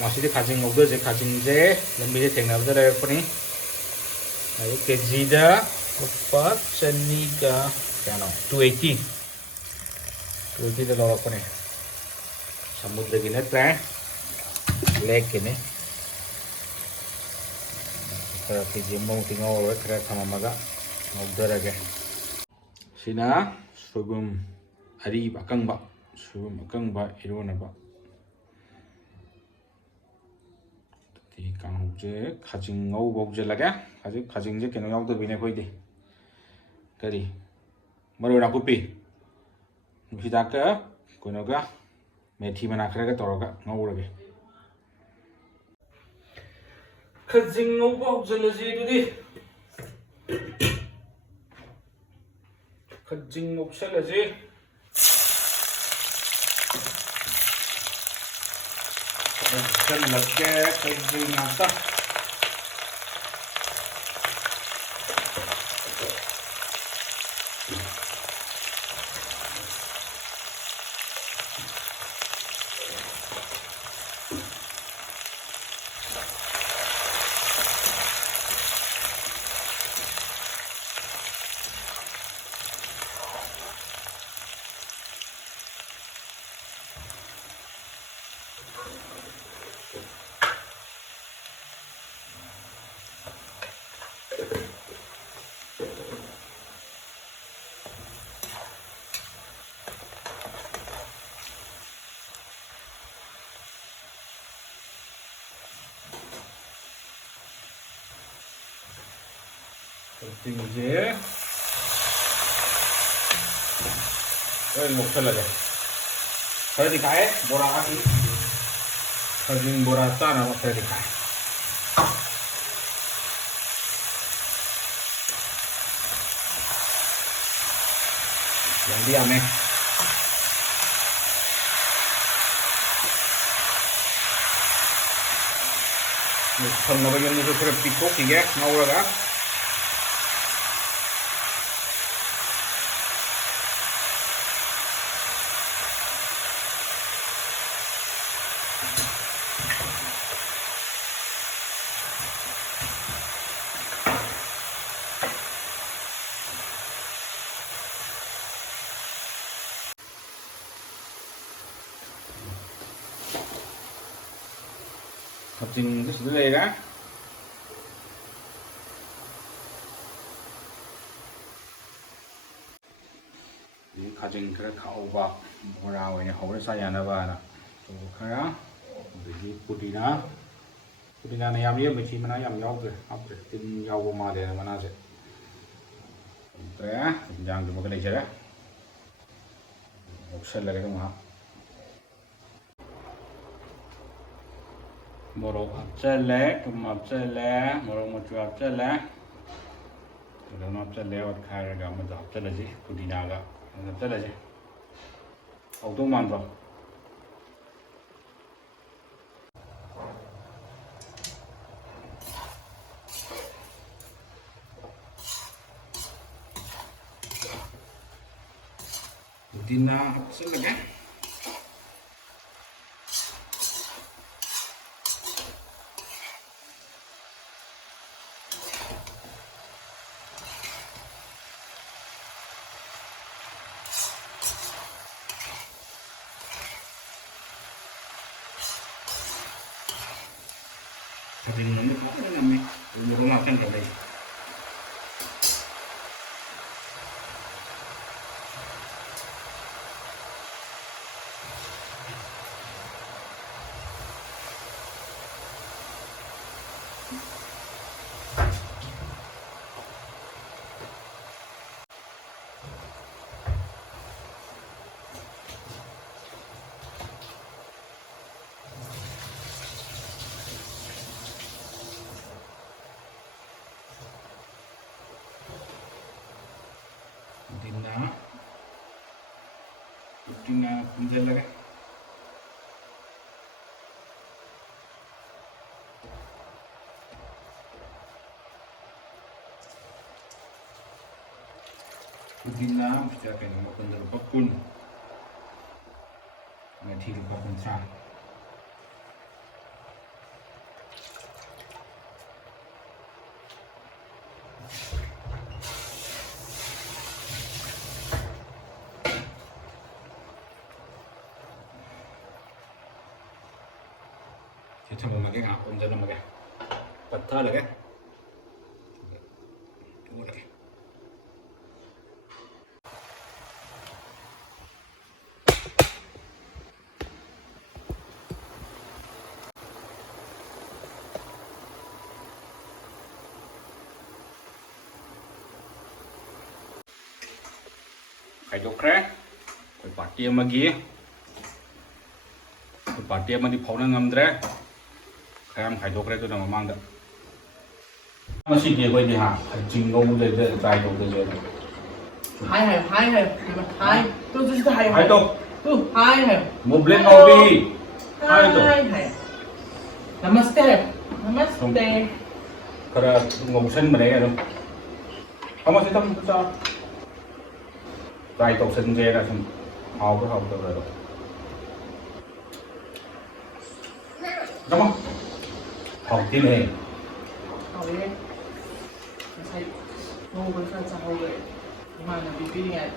masih kajing ngobdo je kajing je lembi je tengna bda lerakpani ayo keji da lupa chani ka kano 280 da lerakpani samudra gini try leg gini kara keji mau tinggal oleh kara thamamaga ngobdo rage sina soigum ari bakangba ironaba thì càng hụt dễ khajing ngâu bốc dễ là cái khajing dễ cái nó ngâu từ bên này quay đi cái gì mà rồi nào copy khi ta cái của nó cái mẹ thì mà nãy cái tàu cái ngâu rồi cái khajing ngâu bốc dễ là gì đó đi khajing ngâu sẽ là gì chân lật cái gì nào ta tình dễ đây một phần là gì thời thì cái bora gì thời nhưng bora ta là một thời thì cái yang diam nih phần nó bây giờ như thế pico thì ghét ngâu ra cả khajing cái sữa này đó 이 khajing 그래 가오바 뭐라고 이제 허브를 사야나 봐라 또 그래 우리 putina này làm mấy chi mà nó làm nhau rồi học rồi tin nhau mà để mà nó sẽ thế dạng được một cái này chứ đấy một sợi lại không hả một 합절래 좀 합절래 một 줄 합절래 그럼 합절래 어디 가야 가면 더 합절래지 putin아가 합절래지 auto만 더 putina 합절래 khajing nó có cái làm gì một làm chân ở đây putina punjel lagi putina mesti akan makan dari bakun nanti bakun sah थममगे उनजनमगे पत्थर लगे खाइदोख्रे party party fauna ngमद्रे Khayyam खाइदोख्रे तो ममांग मसीगी कोई हा जिंगौ they try तो दे हाय तो जिस हाय तो हाय मुबले नोबी हाय तो नमस्ते नमस्ते खरा ngौसन बने रो हम से तम चा ट्राई तो सन जे ना सम हाउ तो रो Đúng không? Hồng tím hề Hồng đi Thấy Ngô với sao sao vậy Mà là bị cái này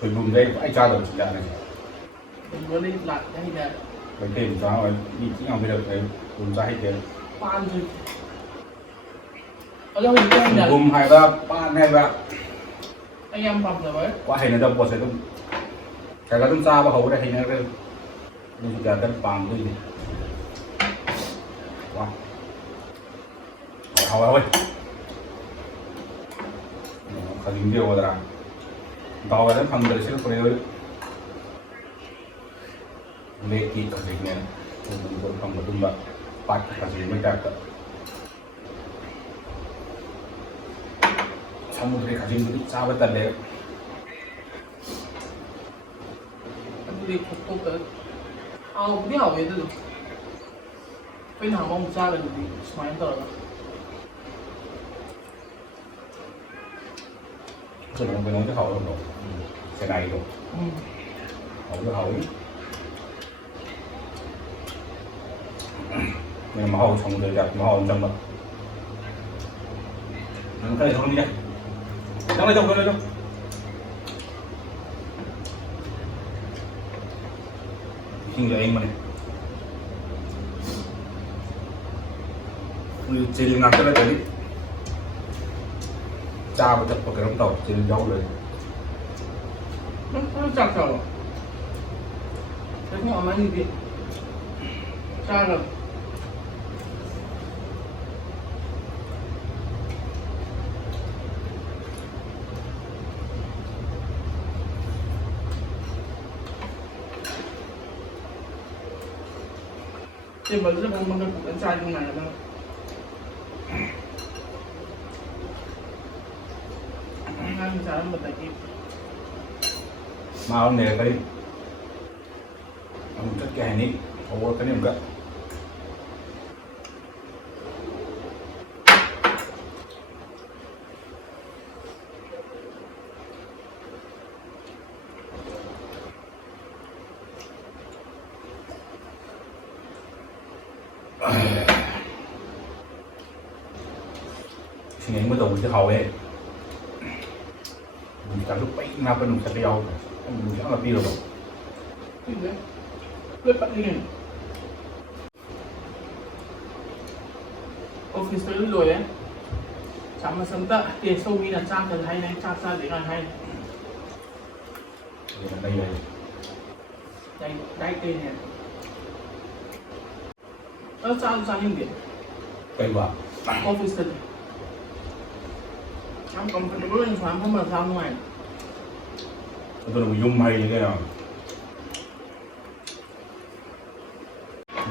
Rồi bùm đây có ai tra được chị này Đừng có lên lạc đây nè Vậy thì mình sao rồi đi chỉ nào bây giờ phải bùm ra hết tiền Pan thôi Ở đâu thì quen nè Bùm hai ba, pan hai ba Anh em phòng rồi đấy Quá hình là đâu có sẽ đúng Cái là đúng xa và hầu đây hình là ini juga kan panggung ini wah awal kali dia wadra dawaran panggil sih perlu leki kerjanya untuk panggil domba pakai kerja mereka samudra kerja itu sahabat ada đi phục vụ tới không biết học về từ bên nào mong ra là gì máy tờ rồi nó nói cái hậu rồi cái này rồi hậu cái hậu nhưng mà hậu xong rồi gặp mà hậu trong đó nó cái này không đi đây trong đây trong hingga yang mana? Ini ciri nakal tadi. Cha betul program tau ciri jauhเลย nó chặt rồi cái nhỏ mà gì vậy cha rồi thì vẫn rất mong cái cuộc đánh trai trong này là ăn sao nó tại kịp mà ông này cái ông rất cái này ông cái này một cái suy nghĩ mới tụ cái hậu ấy mình cả lúc bấy nào bên mình sẽ đeo mình chắc là tiêu rồi Lihat Pak ini office dulu ya sama senta tiền sâu mi là trang cần hay này trang ra để làm hay đây này đây đây tên này nó trang những điểm cây quả office dulu trang còn phải có lên phán không mà sao ngoài tôi là dùng hay như thế nào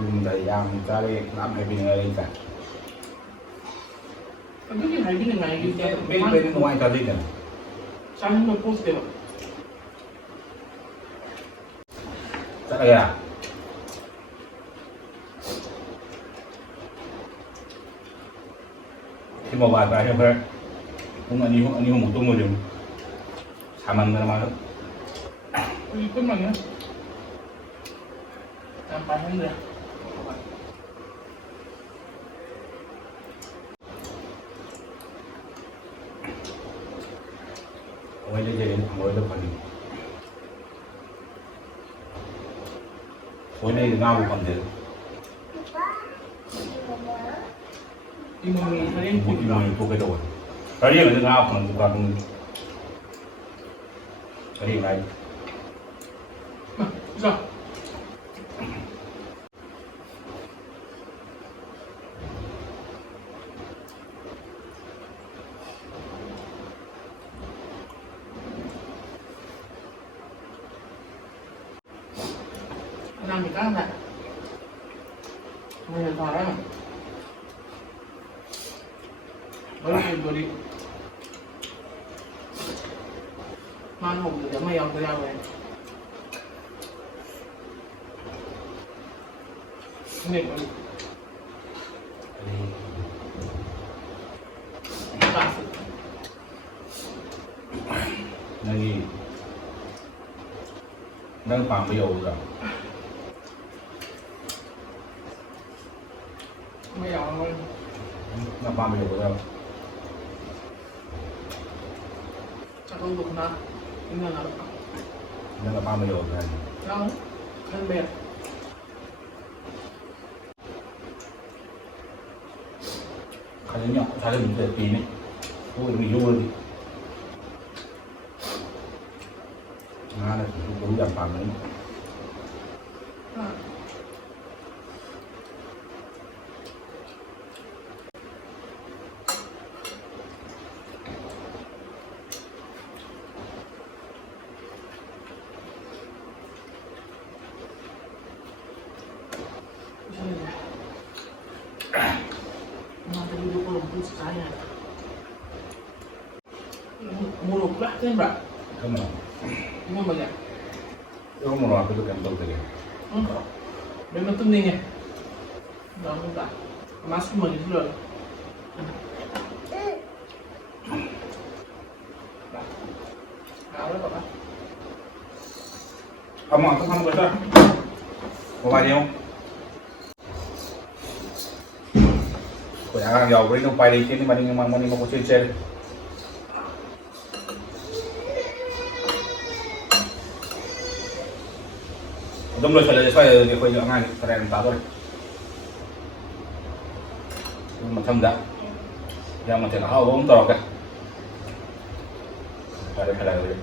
dùng thời gian ra đây làm hay bên này cả cái gì hay bên này bên ngoài ra đi này trang một post được chắc đây à khi mà bài bài thôi không anh đi một tung rồi đừng xả mặn mà đâu cái mình á làm bài không được Ôi đây đến mỗi lớp phần tối nay ngao một phần nữa đi mua mì phải một đến cái mồi cái đồ cái này là ngao còn cái này mà sao làm thì căng lại bây giờ vào đó rồi đi mang hộp để mày ăn cái nào vậy nè này đang bằng bây giờ rồi mày ăn thôi đang bằng bây giờ rồi chắc không được nào nhưng mà đang là 30 rồi đâu nên bẹt cái nhóc sai mình phải tìm ấy tôi bị vô đi là cũng giảm bằng đấy mà tôi đi có lòng cứ sai này mua đồ lắc thêm bạn không mà mua mà nhỉ không mà cái tôi cần tôi thì bên nó tung đi nhỉ đó không cả má xuống mình rồi áo đó các bạn không mà không có sao có bao nhiêu của nhà hàng dầu với nó bay đi trên mà đi mà có trên xe Dom lo sudah saya dia kau jangan keren tak boleh. Macam dah. Yang macam awak orang tahu kan. Ada ada.